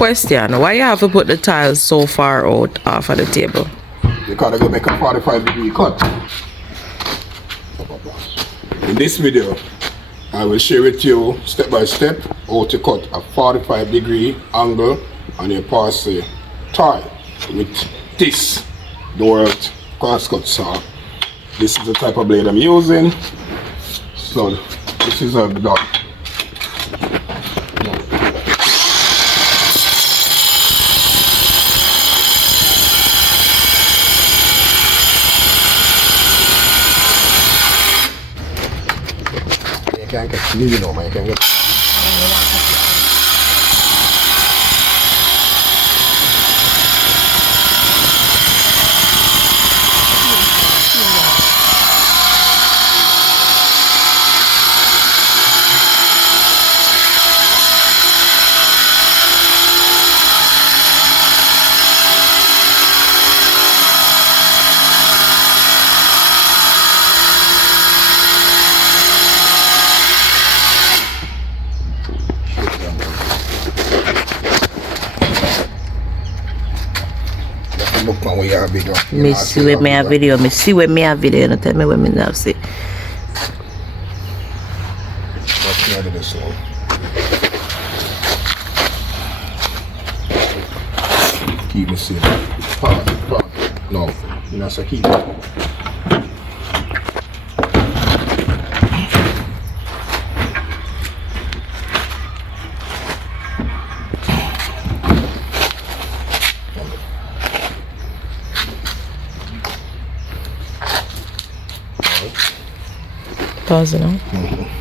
Question, why you have to put the tiles so far out off of the table? Because I'm going to make a 45-degree cut. In this video, I will share with you step by step how to cut a 45-degree angle on your parsley tile with this Dwarf crosscut saw. This is the type of blade I'm using. So this is a dot. You can't get clean, you know, man. You can't get. Me see with me a video, me see with me a video, and tell me what me now see. Keep me safe. No, you're not so keep it. Pause it now.